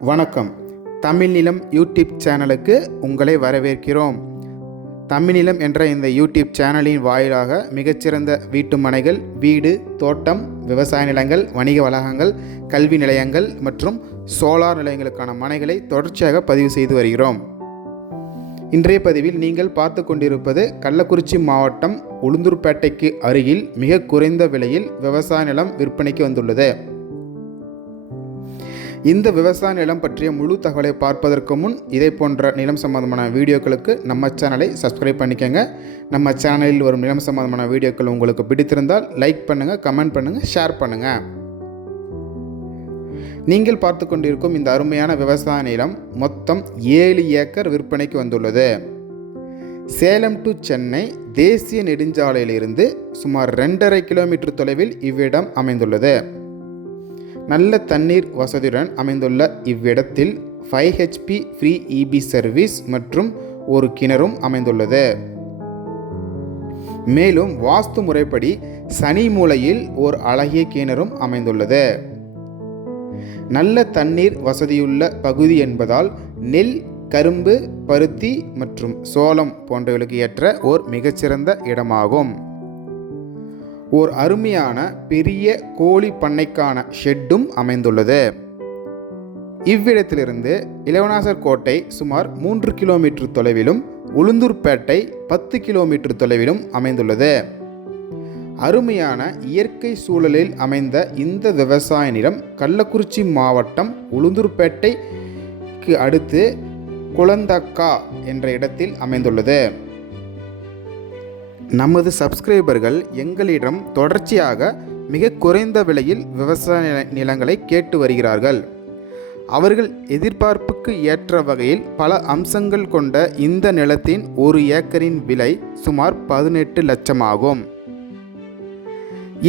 வணக்கம். தமிழ் நிலம் யூடியூப் சேனலுக்கு உங்களை வரவேற்கிறோம். தமிழ் நிலம் என்ற இந்த யூடியூப் சேனலின் வாயிலாக மிகச்சிறந்த வீட்டு மனைகள், வீடு, தோட்டம், விவசாய நிலங்கள், வணிக வளாகங்கள், கல்வி நிலையங்கள் மற்றும் சோலார் நிலையங்களுக்கான மனைகளை தொடர்ச்சியாக பதிவு செய்து வருகிறோம். இன்றைய பதிவில் நீங்கள் பார்த்து கொண்டிருப்பது கள்ளக்குறிச்சி மாவட்டம் உளுந்தூர்பேட்டைக்கு அருகில் மிக குறைந்த விலையில் விவசாய நிலம் விற்பனைக்கு வந்துள்ளது. இந்த விவசாய நிலம் பற்றிய முழு தகவலை பார்ப்பதற்கு முன் இதை போன்ற நிலம் சம்பந்தமான வீடியோக்களுக்கு நம்ம சேனலை சப்ஸ்கிரைப் பண்ணிக்கோங்க. நம்ம சேனலில் வரும் நிலம் சம்பந்தமான வீடியோக்கள் உங்களுக்கு பிடித்திருந்தால் லைக் பண்ணுங்கள், கமெண்ட் பண்ணுங்கள், ஷேர் பண்ணுங்கள். நீங்கள் பார்த்து கொண்டிருக்கும் இந்த அருமையான விவசாய நிலம் மொத்தம் 7 ஏக்கர் விற்பனைக்கு வந்துள்ளது. சேலம் டு சென்னை தேசிய நெடுஞ்சாலையிலிருந்து சுமார் 2.5 கிலோமீட்டர் தொலைவில் இவ்விடம் அமைந்துள்ளது. நல்ல தண்ணீர் வசதியுடன் அமைந்துள்ள இவ்விடத்தில் 5 HP ஃப்ரீ EB சர்வீஸ் மற்றும் ஒரு கிணறும் அமைந்துள்ளது. மேலும் வாஸ்து முறைப்படி சனி மூலையில் ஒரு அழகிய கிணறும் அமைந்துள்ளது. நல்ல தண்ணீர் வசதியுள்ள பகுதி என்பதால் நெல், கரும்பு, பருத்தி மற்றும் சோளம் போன்றவர்களுக்கு ஏற்ற ஓர் மிகச்சிறந்த இடமாகும். ஓர் அருமையான பெரிய கோழி பண்ணைக்கான ஷெட்டும் அமைந்துள்ளது. இவ்விடத்திலிருந்து இளவனாசர் கோட்டை சுமார் 3 கிலோமீட்டர் தொலைவிலும், உளுந்தூர்பேட்டை 10 கிலோமீட்டர் தொலைவிலும் அமைந்துள்ளது. அருமையான இயற்கை சூழலில் அமைந்த இந்த விவசாய நிலம் கள்ளக்குறிச்சி மாவட்டம் உளுந்தூர்பேட்டைக்கு அடுத்து குளந்தக்கா என்ற இடத்தில் அமைந்துள்ளது. நமது சப்ஸ்கிரைபர்கள் எங்களிடம் தொடர்ச்சியாக மிக குறைந்த விலையில் விவசாய நிலங்களை கேட்டு வருகிறார்கள். அவர்கள் எதிர்பார்ப்புக்கு ஏற்ற வகையில் பல அம்சங்கள் கொண்ட இந்த நிலத்தின் 1 ஏக்கரின் விலை சுமார் 18 லட்சம் ஆகும்.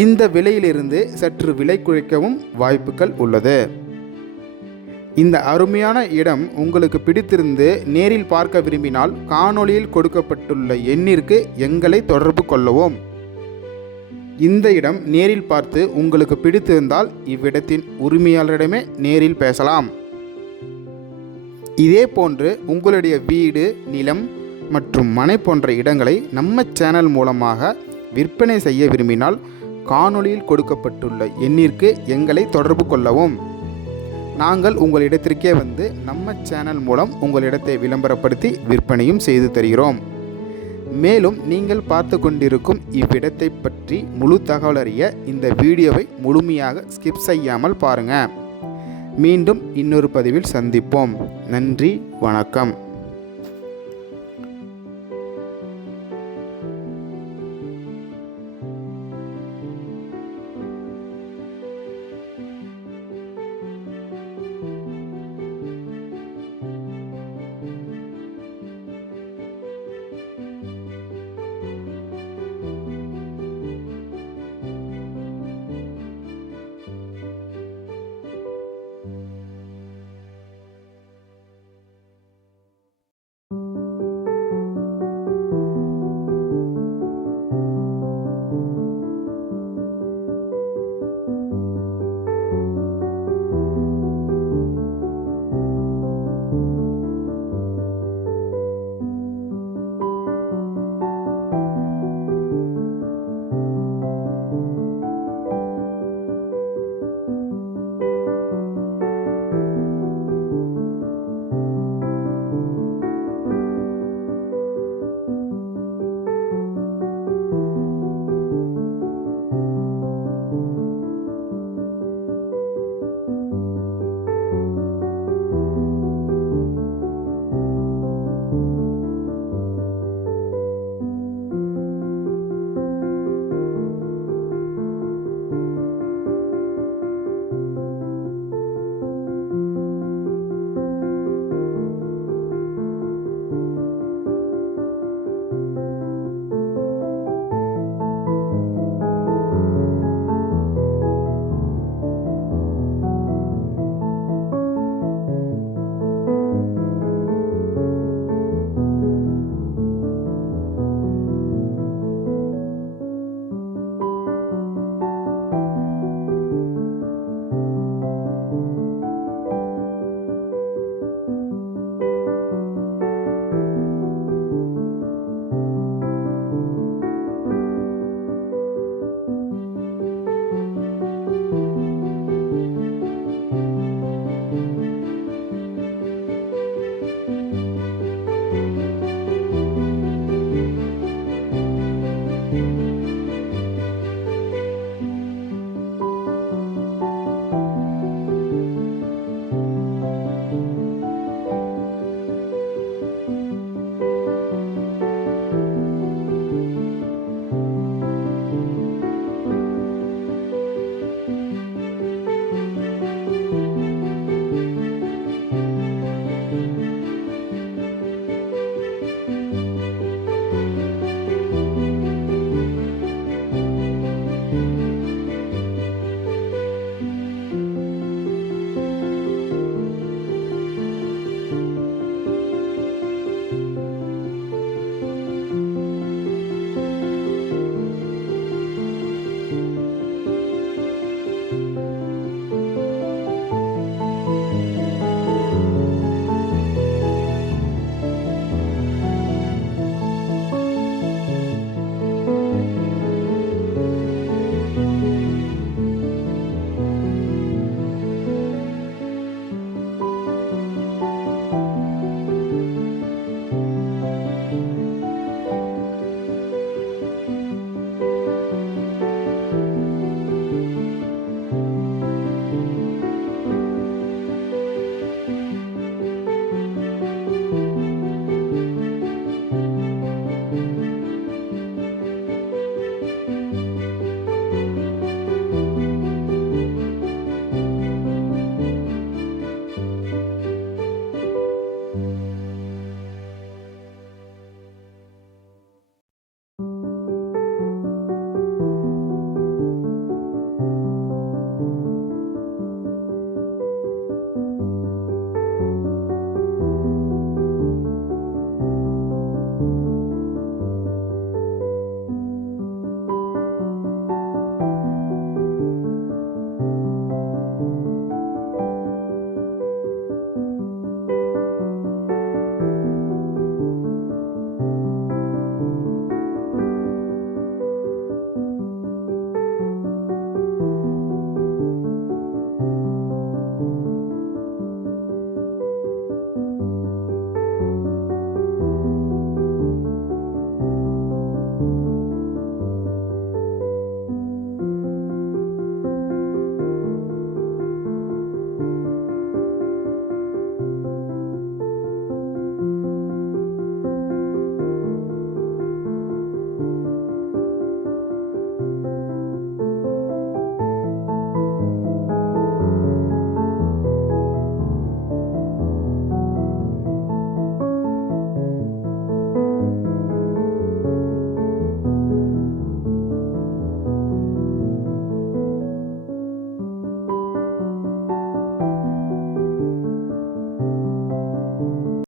இந்த விலையிலிருந்து சற்று விலை குறைக்கவும் வாய்ப்புகள் உள்ளது. இந்த அருமையான இடம் உங்களுக்கு பிடித்திருந்து நேரில் பார்க்க விரும்பினால் காணொளியில் கொடுக்கப்பட்டுள்ள எண்ணிற்கு எங்களை தொடர்பு கொள்ளவும். இந்த இடம் நேரில் பார்த்து உங்களுக்கு பிடித்திருந்தால் இவ்விடத்தின் உரிமையாளரிடமே நேரில் பேசலாம். இதே போன்று உங்களுடைய வீடு, நிலம் மற்றும் மனை போன்ற இடங்களை நம்ம சேனல் மூலமாக விற்பனை செய்ய விரும்பினால் காணொளியில் கொடுக்கப்பட்டுள்ள எண்ணிற்கு எங்களை தொடர்பு கொள்ளவும். நாங்கள் உங்களிடத்திற்கே வந்து நம்ம சேனல் மூலம் உங்களிடத்தை விளம்பரப்படுத்தி விற்பனையும் செய்து தருகிறோம். மேலும் நீங்கள் பார்த்து கொண்டிருக்கும் இவ்விடத்தை பற்றி முழு தகவல் அறிய இந்த வீடியோவை முழுமையாக ஸ்கிப் செய்யாமல் பாருங்கள். மீண்டும் இன்னொரு பதிவில் சந்திப்போம். நன்றி, வணக்கம்.